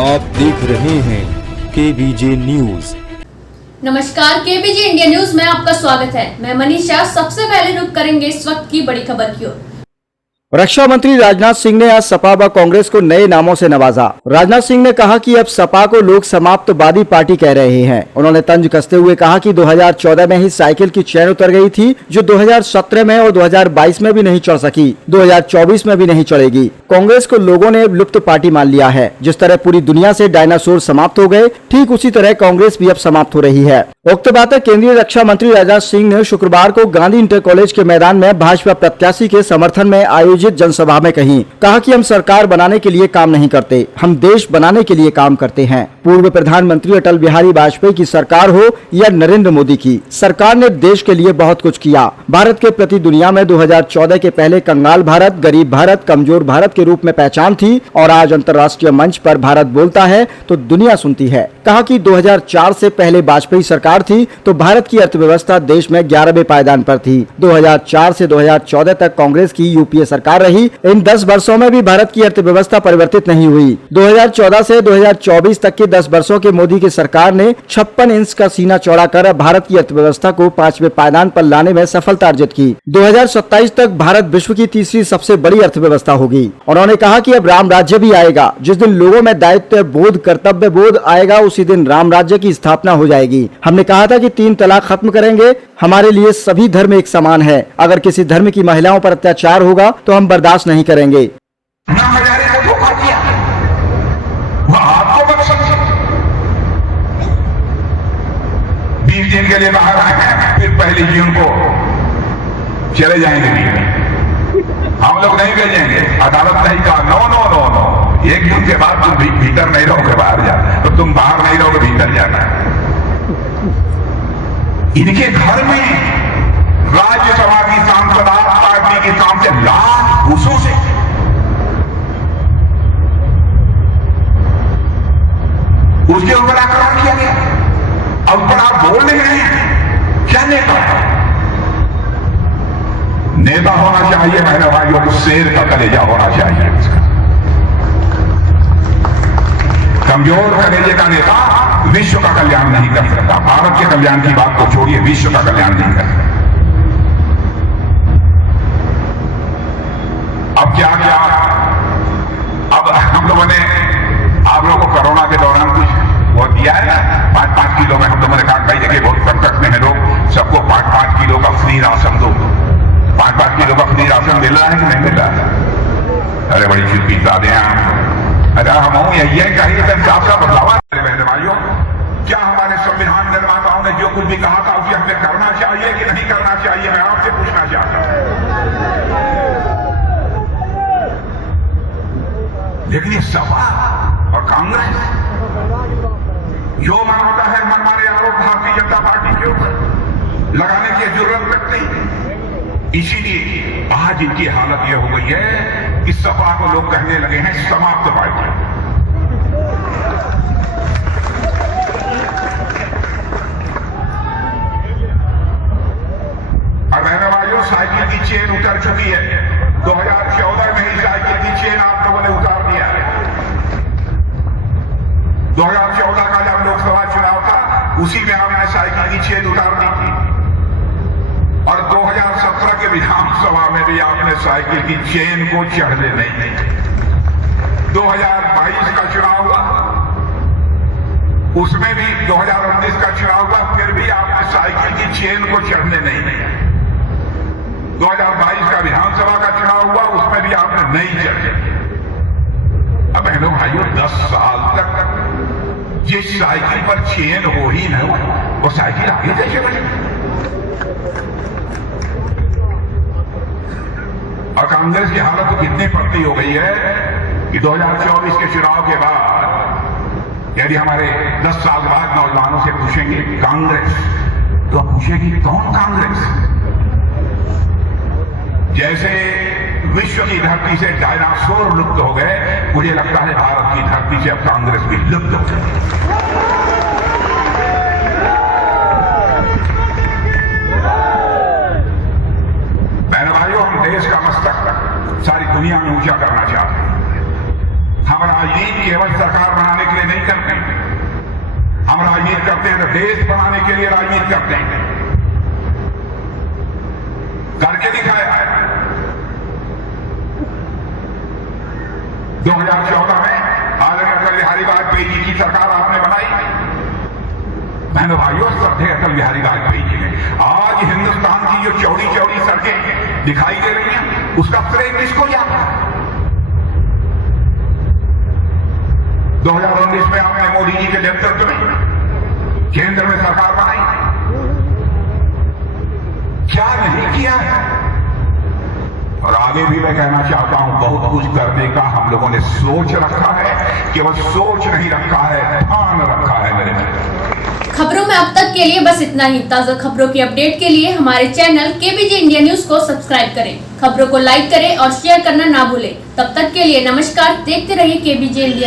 आप देख रहे हैं केबीजे न्यूज। नमस्कार, केबीजे इंडिया न्यूज में आपका स्वागत है। मैं मनीषा। सबसे पहले रुक करेंगे इस वक्त की बड़ी खबर की ओर। रक्षा मंत्री राजनाथ सिंह ने आज सपा व कांग्रेस को नए नामों से नवाजा। राजनाथ सिंह ने कहा कि अब सपा को लोग समाप्तवादी पार्टी कह रहे हैं। उन्होंने तंज कसते हुए कहा कि 2014 में ही साइकिल की चैन उतर गई थी, जो 2017 में और 2022 में भी नहीं चढ़ सकी, 2024 में भी नहीं चढ़ेगी। कांग्रेस को लोगों ने लुप्त पार्टी मान लिया है। जिस तरह पूरी दुनिया से डायनासोर समाप्त हो गए, ठीक उसी तरह कांग्रेस भी अब समाप्त हो रही है। उक्त बातें केंद्रीय रक्षा मंत्री राजनाथ सिंह ने शुक्रवार को गांधी इंटर कॉलेज के मैदान में भाजपा प्रत्याशी के समर्थन में आयोजित जनसभा में कही। कहा कि हम सरकार बनाने के लिए काम नहीं करते, हम देश बनाने के लिए काम करते हैं। पूर्व प्रधानमंत्री अटल बिहारी वाजपेयी की सरकार हो या नरेंद्र मोदी की, सरकार ने देश के लिए बहुत कुछ किया। भारत के प्रति दुनिया में 2014 के पहले कंगाल भारत, गरीब भारत, कमजोर भारत के रूप में पहचान थी और आज अंतर्राष्ट्रीय मंच पर भारत बोलता है तो दुनिया सुनती है। कहा कि 2004 से पहले वाजपेयी सरकार थी तो भारत की अर्थव्यवस्था देश में 11वें पायदान पर थी। 2004 से 2014 तक कांग्रेस की यूपीए सरकार रही। इन 10 वर्षों में भी भारत की अर्थव्यवस्था परिवर्तित नहीं हुई। 2014 से 2024 तक के 10 वर्षों के मोदी की सरकार ने 56 इंच का सीना चौड़ा कर भारत की अर्थव्यवस्था को 5वें पायदान पर लाने में सफलता अर्जित की। 2027 तक भारत विश्व की तीसरी सबसे बड़ी अर्थव्यवस्था होगी। उन्होंने कहा कि अब राम राज्य भी आएगा। जिस दिन लोगों में दायित्व बोध, कर्तव्य बोध आएगा, उसी दिन राम राज्य की स्थापना हो जाएगी। हमने कहा था कि 3 तलाक खत्म करेंगे। हमारे लिए सभी धर्म एक समान है। अगर किसी धर्म की महिलाओं पर अत्याचार होगा तो हम बर्दाश्त नहीं करेंगे। ना हजारे को धोखा दिया, वह आपको बख्श सकते। 20 दिन के लिए बाहर आए, फिर पहली जून को चले जाएंगे। हम लोग नहीं भेजेंगे। अदालत नहीं कहा नो नो नो नो, 1 जून के बाद तुम भीतर नहीं रहोगे, बाहर जाना। तो तुम बाहर नहीं रहोगे, भीतर जाना है। इनके घर में राज्यसभा की सांसद पार्टी के काम से लाख घूसों से उसके ऊपर आक्रमण किया गया। अब पर आप बोल नहीं रहे हैं। क्या नेता नेता होना चाहिए? मेरे भाइयों को शेर का कलेजा होना चाहिए। कमजोर कलेजे का नेता विश्व का कल्याण नहीं कर सकता। भारत के कल्याण की बात को छोड़िए, विश्व का कल्याण नहीं कर सकता। अब क्या क्या, अब हम लोगों ने आप लोगों को कोरोना के दौरान कुछ वो दिया है ना, 5-5 किलो में। हम लोगों ने कहा कई जगह बहुत संकट में है लोग, सबको 5-5 किलो का फ्री राशन दो। 5-5 किलो का फ्री राशन मिल रहा है कि नहीं मिल रहा है? अरे बड़ी चुपी साधे हैं। अरे हम यही कहीं का बदलाव है। मेरे भाइयों, क्या हमारे संविधान निर्माताओं ने जो कुछ भी कहा था उसे हमें करना चाहिए कि नहीं करना चाहिए? मैं आपसे पूछना चाहता हूं। लेकिन ये सपा और कांग्रेस जो मानता है हमारे आरोप भारतीय जनता पार्टी के ऊपर लगाने की जरूरत लगती। इसीलिए आज इनकी हालत यह हो गई है कि सपा को लोग कहने लगे हैं समाप्त पार्टी। और मेरे भाइयों, साइकिल की चेन उतर चुकी है। 2014 में ही साइकिल की चेन आप लोगों ने उतार दिया है। 2014 का जब लोकसभा चुनाव था, उसी में आपने साइकिल की चेन उतार दी थी। और 2017 के विधानसभा में भी आपने साइकिल की चेन को चढ़ने नहीं दी। 2022 का चुनाव हुआ, उसमें भी 2019 का चुनाव हुआ, फिर भी आपने साइकिल की चेन को चढ़ने नहीं दिया। 2022 का विधानसभा का चुनाव हुआ, उसमें भी आपने नहीं चढ़े। अब बहनों भाइयों, 10 साल तक जिस साइकिल पर चेन हो ही न हो, वो साइकिल आगे कैसे बढ़ेगी? और कांग्रेस की हालत तो कितनी पतली हो गई है कि 2024 के चुनाव के बाद यदि हमारे 10 साल बाद नौजवानों से पूछेंगे कांग्रेस, तो पूछेगी कौन कांग्रेस? जैसे विश्व की धरती से डायनासोर लुप्त हो गए, मुझे लगता है भारत की धरती से अब कांग्रेस भी लुप्त हो गई। बहन भाइयों, हम देश का मस्तक सारी दुनिया में ऊंचा करना चाहते हैं। हम राजनीति केवल सरकार बनाने के करते हैं। हम राजनीति करते हैं तो देश बनाने के लिए राजनीति करते हैं, करके दिखाया है। 2014 में अटल बिहारी वाजपेयी जी की सरकार आपने बनाई। बहनों भाइयों, श्रद्धेय अटल बिहारी वाजपेयी जी ने आज हिंदुस्तान की जो चौड़ी चौड़ी सड़कें दिखाई दे रही हैं, उसका श्रेय किसको जाता है? 2019 में आपने मोदी जी के नेतृत्व में केंद्र में सरकार बनाई, क्या नहीं किया है? और आगे भी मैं कहना चाहता हूं, बहुत कुछ करने का हम लोगों ने सोच रखा है, केवल सोच नहीं रखा है, ठान रखा है मेरे मित्र। खबरों में अब तक के लिए बस इतना ही। ताज़ा खबरों की अपडेट के लिए हमारे चैनल केबीजे इंडिया न्यूज को सब्सक्राइब करें, खबरों को लाइक करें और शेयर करना ना भूलें। तब तक के लिए नमस्कार, देखते रहिए केबीजे इंडिया।